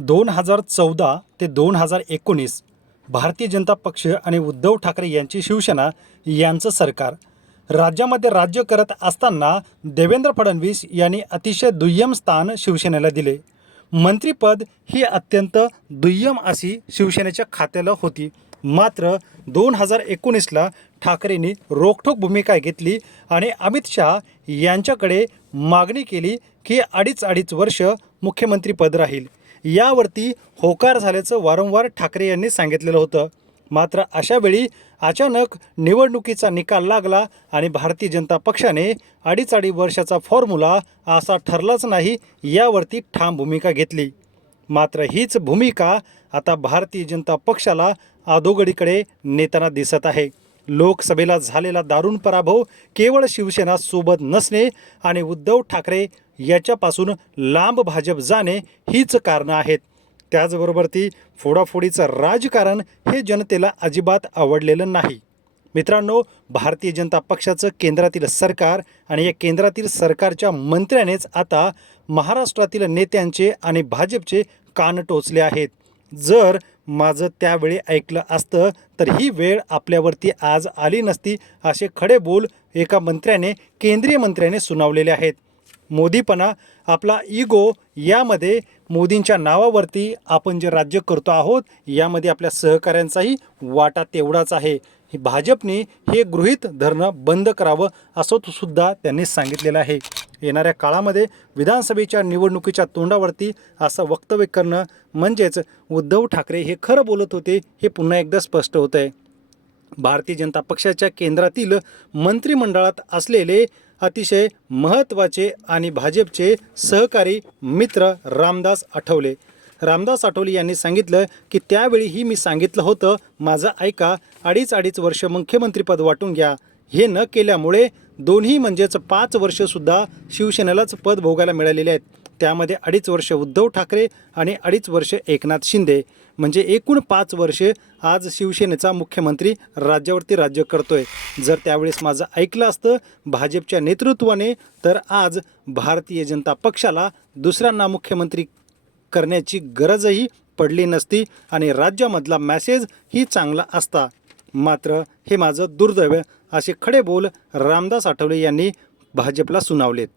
दोन हजार चौदा ते दोन हजार एकोणीस भारतीय जनता पक्ष आणि उद्धव ठाकरे यांची शिवसेना यांचं सरकार. राज्यामध्ये राज्य करत असताना देवेंद्र फडणवीस यांनी अतिशय दुय्यम स्थान शिवसेनेला दिले. मंत्रीपद ही अत्यंत दुय्यम अशी शिवसेनेच्या खात्याला होती. मात्र दोन हजार एकोणीसला ठाकरेंनी रोखठोक भूमिका घेतली आणि अमित शहा यांच्याकडे मागणी केली की अडीच अडीच वर्ष मुख्यमंत्रीपद राहील. यावरती होकार झाल्याचं वारंवार ठाकरे यांनी सांगितलेलं होतं. मात्र अशावेळी अचानक निवडणुकीचा निकाल लागला आणि भारतीय जनता पक्षाने अडीच अडी वर्षाचा फॉर्म्युला असा ठरलाच नाही यावरती ठाम भूमिका घेतली. मात्र हीच भूमिका आता भारतीय जनता पक्षाला अधोगडीकडे नेताना दिसत आहे. लोकसभेला झालेला दारुण पराभव केवळ शिवसेना सोबत नसणे आणि उद्धव ठाकरे याच्यापासून लांब भाजप जाणे हीच कारणं आहेत. त्याचबरोबर ती फोडाफोडीचं राजकारण हे जनतेला अजिबात आवडलेलं नाही. मित्रांनो भारतीय जनता पक्षाचं केंद्रातील सरकार आणि या केंद्रातील सरकारच्या मंत्र्यानेच आता महाराष्ट्रातील नेत्यांचे आणि भाजपचे कान टोचले आहेत. जर माझं त्यावेळी ऐकलं असतं. तर ही वेळ आपल्यावरती आज आली नसती असे खडे बोल एका मंत्र्याने केंद्रीय मंत्र्याने सुनावलेले आहेत. मोदीपणा आपला इगो यामध्ये मोदींच्या नावावरती आपण जे राज्य करतो आहोत यामध्ये आपल्या सहकाऱ्यांचाही वाटा तेवढाच आहे. भाजपने हे गृहीत धरणं बंद करावं असं सुद्धा त्यांनी सांगितलेलं आहे. येणाऱ्या काळामध्ये विधानसभेच्या निवडणुकीच्या तोंडावरती असं वक्तव्य करणं म्हणजेच उद्धव ठाकरे हे खरं बोलत होते हे पुन्हा एकदा स्पष्ट होत आहे भारतीय जनता पक्षाच्या केंद्रातील मंत्रिमंडळात असलेले अतिशय महत्त्वाचे आणि भाजपचे सहकारी मित्र रामदास आठवले. रामदास आठवले यांनी सांगितलं की त्यावेळीही मी सांगितलं होतं माझं ऐका अडीच अडीच वर्ष मुख्यमंत्रीपद वाटून घ्या. हे न केल्यामुळे दोन्ही म्हणजेच पाच वर्षसुद्धा शिवसेनेलाच पद भोगायला मिळालेले आहेत. त्यामध्ये अडीच वर्ष उद्धव ठाकरे आणि अडीच वर्ष एकनाथ शिंदे. म्हणजे एकूण पाच वर्षे आज शिवसेनेचा मुख्यमंत्री राज्यावरती राज्य करतोय. जर त्यावेळेस माझं ऐकलं असतं भाजपच्या नेतृत्वाने तर आज भारतीय जनता पक्षाला दुसऱ्यांना मुख्यमंत्री करण्याची गरजही पडली नसती आणि राज्यामधला मॅसेज ही चांगला असता. मात्र हे माझं दुर्दैव असे खडे बोल रामदास आठवले यांनी भाजपला सुनावलेत.